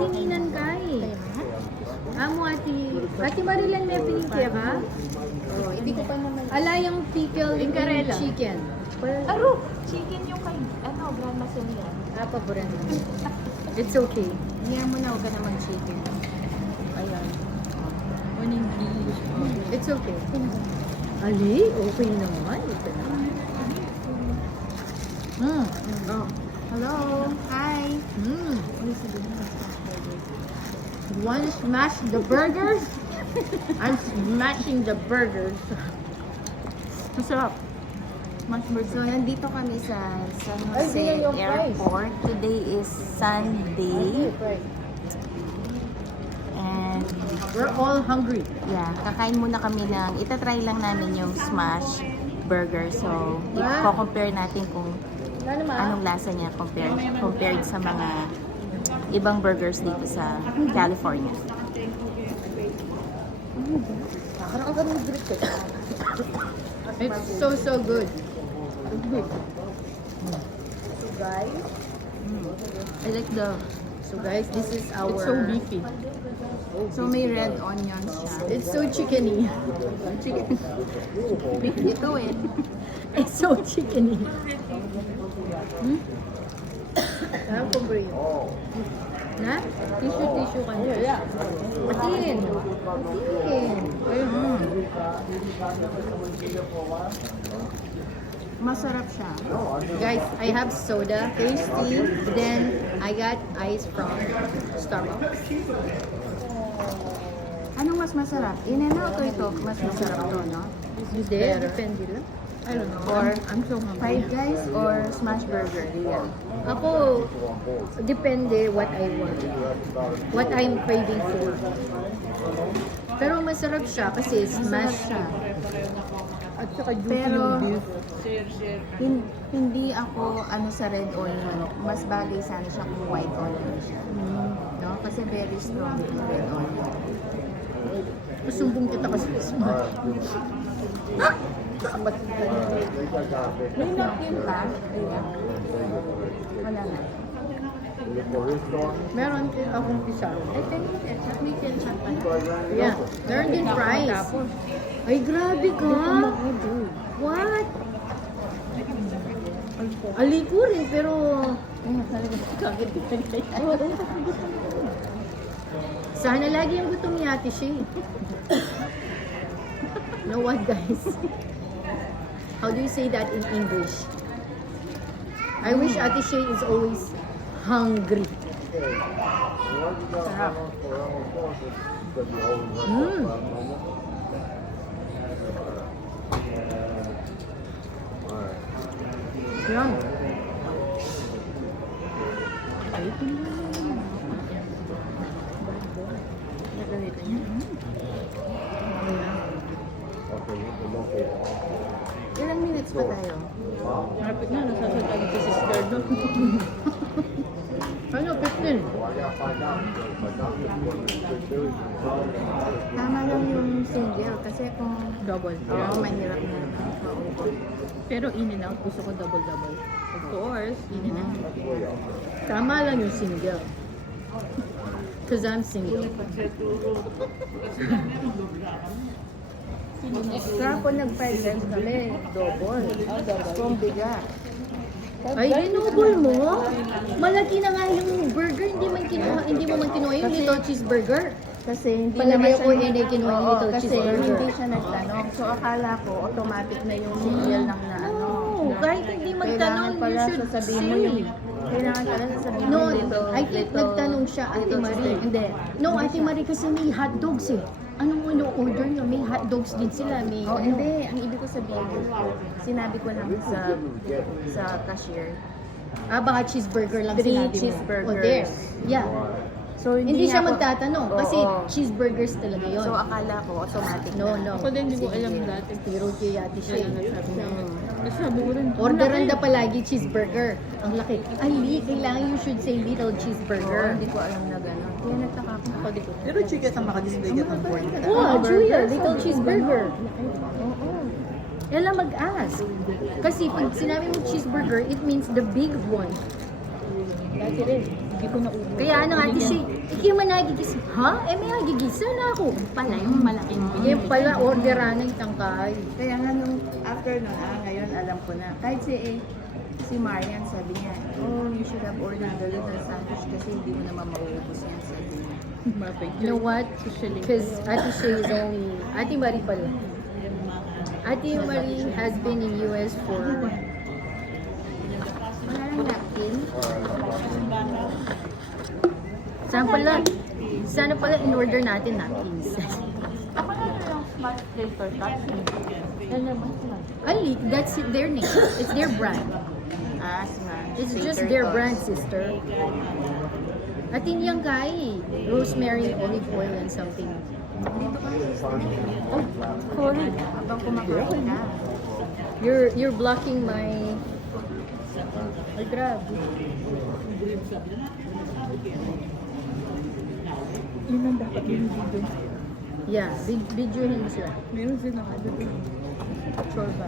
dinginan kay. Amo ati, ati Marilan may piningkya ka? Oh, hindi ko pa naman. Ala yung pickle in Incarella. chicken. Aro, chicken yung kay, ano, grandma Sonia. Ah, paborito. It's okay. Hiya mo na, huwag ka naman chicken. Ayan. Morning please. It's okay. Ali, okay naman. Ito na. Mm. Oh. Hello. Hi. Mm. To smash the burgers? I'm smashing the burgers. Masarap. Smash So, burger. nandito kami sa San Jose. Airport. Today is Sunday. And, We're all hungry. yeah, kakain muna kami ng, itatry lang namin yung smash burger. So, i-compare natin kung anong lasa niya compared, compared sa mga ibang burgers dito sa California. It's so, so good. So, guys, I like the... So guys, this is our... It's so beefy. so may red onions siya. It's so chickeny. Ito eh. It's so chickeny. Hmm? Sarap ko bro yun. Na? Tissue, tissue ka na. Patin. Patin. Mm. Masarap siya. Guys, I have soda, tasty. Then I got ice from Starbucks. Anong mas masarap? In and out o ito? Mas masarap to, no? Hindi, depende lang. I don't know. Or I'm, I'm so hungry. Five Guys or Smash Burger? Yeah. Ako, depende what I want. What I'm craving for. Pero masarap siya kasi smash siya. At saka juicy Pero- yung beef. Hin- hindi ako ano sa red onion. Mas bagay sana siya kung white onion siya. No? Kasi very strong yung red onion. Masumbong kita kasi smash. May napkin ka? Meron din akong pizarro. I think may ketchup pa. Yeah. Meron din fries. Ay, grabe ka! What? Aliko rin, pero... Sana lagi yung gutom ni Ate Shay. know what, guys? How do you say that in English? I wish Ate Shay is always hungry. Sarap. Mm. Yan. Ilang minutes pa tayo? Malapit na, nasasalita dito si Sister doon. Ano, 15? Tama lang yung single kasi kung Double. Oo, mahirap na maubos. Pero in and out, gusto ko double-double. Of course, in and out. Tama lang yung single. Because I'm single. Po nag-fried rice kami, double. Kung biga. Ay, ginugol mo? Malaki na nga yung burger, hindi man kinuha, hindi mo man kinuha yung Kasi- little cheeseburger. Kasi hindi Palagay naman ko, siya- eh, kinuha yung little kasi cheeseburger. hindi siya nagtanong. So akala ko automatic na yung single lang na ano. No, kahit hindi magtanong, you should sasabihin mo yung Kailangan pala sasabihin mo No, little, I think nagtanong siya, Ate Marie. Hindi. No, Ate Marie kasi may hot dogs eh. Anong ino-order nyo? May hot dogs din sila. May Oh, ano. hindi. Ang ibig ko sabihin, sinabi ko lang sa sa cashier. Ah, baka cheeseburger lang Three sinabi mo. cheeseburgers. Oh, there. Yeah. So Hindi, siya ako- magtatanong kasi Oo. cheeseburgers talaga yun. So akala ko automatic No, na. no. Ako din, hindi ko alam dati. Hero Kiyati siya. Kaya nagsabi na. Hmm. Nasabi ko rin. Orderan na palagi cheeseburger. Ang laki. Ali, kailangan you should say little Oo, cheeseburger. hindi ko alam na gano'n. Kaya nagtaka ko. Ako, di ko. Pero chicken ang makadisplay ka ng porn. Wow, Julia, little cheeseburger. Oo. Yan lang mag-ask. Kasi pag sinabi mo cheeseburger, it means the big one. Dati rin. Hindi ko naubos. Kaya ano ate siya, iki man nagigis. Ha? Eh may nagigisa na ako. Pala yung malaking Yung pala orderan ng tangkay. Kaya nga nung after nun, ah, ngayon alam ko na. Kahit si, eh, si Marian sabi niya, oh, you should have ordered the little sandwich kasi hindi mo naman mauubos yan. Sabi niya. You know what? Because Ate Shay is only, Ate Marie pala. Ate Marie has been in US for, Wala nang napkin. Saan pala, sana pala in order natin napkins. Na smart filter touch. Yan naman. Ali, that's their name. It's their brand. Ah, smart. It's just their brand, sister. At hindi yung guy, rosemary, olive oil, and something. Oh, sorry. Habang kumakain ka. You're you're blocking my. Ay, grabe. Yun ang dapat yung video. Yeah, vid videohin mo sila. Meron silang ano dun. Chorba.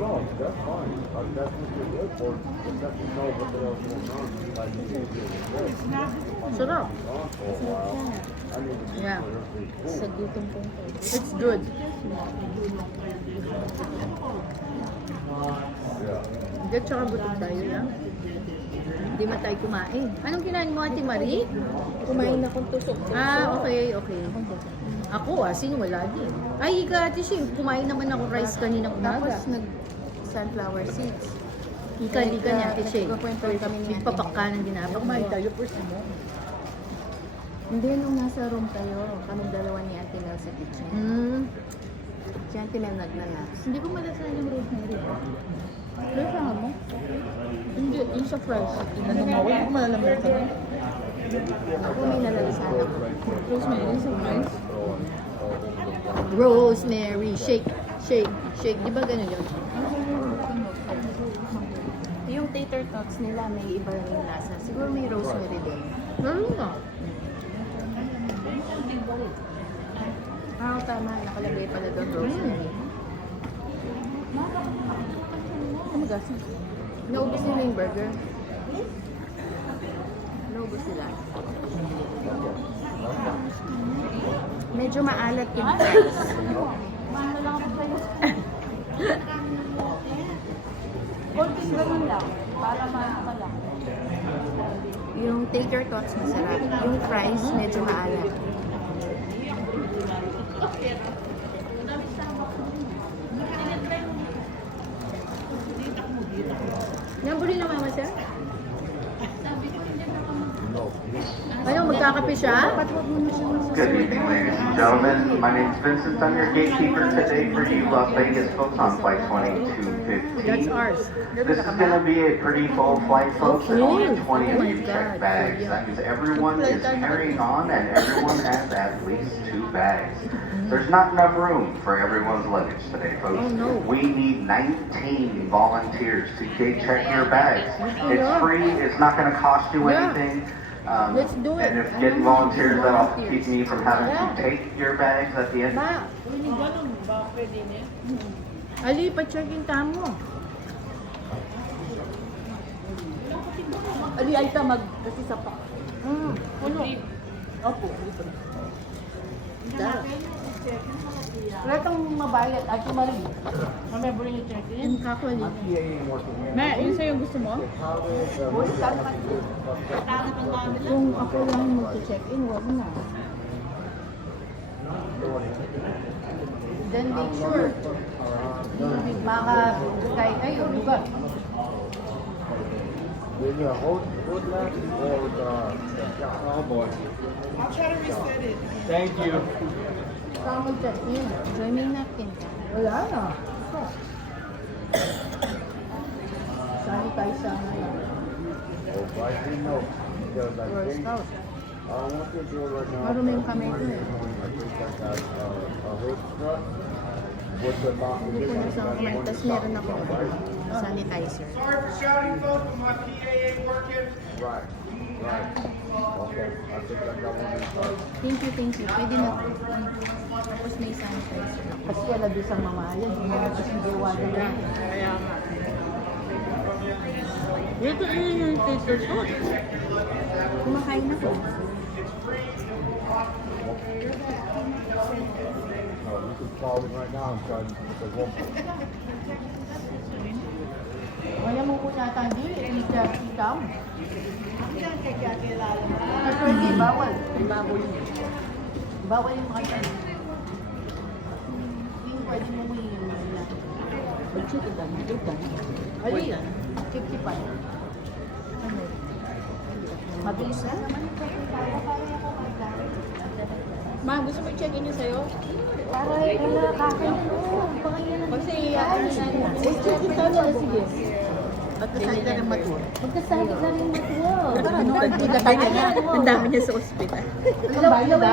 No, that's fine. What you're good for. Me know what else going on. Like, you need to it be Yeah. Sa gutom ko. It's good. Yeah. Hindi, tsaka butig tayo lang. Hindi man tayo kumain. Anong kinain mo, Ate Marie? Kumain akong tusok. Ah, okay, okay. Ako ah, sino wala din. Ay, ika, Ate Shay, kumain naman ako rice kanina umaga. Tapos nag sunflower seeds. Ika, ika niya, Ate Shay. Nagkakwentuhan kami ni Ate ginabak mo. Kumain tayo first mo. Hindi, nung nasa room kayo, kami dalawa ni Auntie Mel sa kitchen. Hmm. Si Auntie Mel naglala. Hindi ko malasan yung rosemary. Pero mo? Hindi, yung sa fries. Ano mo? Hindi ko malalaman sa Ako may nalalasan ako. Rosemary sa fries. Rosemary, shake, shake, shake. Di ba ganun yun? Yung tater tots nila, may iba rin yung lasa. Siguro may rosemary din. Meron nga. Ah, tama. Nakalagay pala doon rosemary. Ano gasa? Naubos nila yung burger. Naubos sila. Medyo maalat yung fries. Konting ganun lang. Para maano lang. Yung tater tots masarap. Yung fries, medyo maalat. Nabuli na mama sir? Ano, magkakape siya? Good evening, ladies and gentlemen. My name is Vincent. I'm your gatekeeper today for you Las Vegas folks on flight That's 2215. ours. This is going to be a pretty full flight, folks, and only 20 Oh of you check bags. That means everyone is carrying on and everyone has at least two bags. There's not enough room for everyone's luggage today, folks. Oh, no. We need 19 volunteers to gate check your bags. It's free. It's not going to cost you Yeah. anything. Um, Let's do it. And if getting volunteers, that'll keep me from having to take your bags at the end. Ma. Ali, pa-check yung tamo. Ali ay tamag kasi sa pa. Mm. Ano? Opo. Lahat ng mabayad, Ate Marie. Mamaya buli yung check-in. And kakuli. Ma, yun sa'yo gusto mo? Kung ako lang mag-check-in, wag na. Then make sure. Maka, kay kayo, di ba? Then you hold, hold that or the, cowboy. Thank you. Saan mag-check-in? Joy, may napkin ka. Wala na. Sanitize sana yun. Oh, I didn't know. Because I think. I want to do it right now. Marumi yung kamay ko eh. I think I got uh, a hood strut with the box. Hindi ko na sa kamay. Tapos meron ako sanitizer. Right, right. Okay, I think I got one of these. Thank you, thank you. Pwede na. Tapos may sanitizer. Kasi wala doon sa mamahalin. Hindi na kasi gawa na lang. Kaya nga. Dito yun yung tater sauce. Kumakain ako. No, you could call him right now and try to, because one, Wala mo ko yata hindi, hindi siya sikam. Kasi hindi, bawal. Bawal yun. Bawal yung mga kanta. Hindi pwede mo mo yun. Chicken dami. Dami. Ano yan? 55. Ano? Mabilis na? Ma, gusto mo i-check in yun sa'yo? Para wala kakin ko. Kasi ano na Sige, sige. Pagkasali ka ng matur. Magkasabi ka rin matuwa. Ano, na. Ang dami niya sa ospital. Alam mo ba?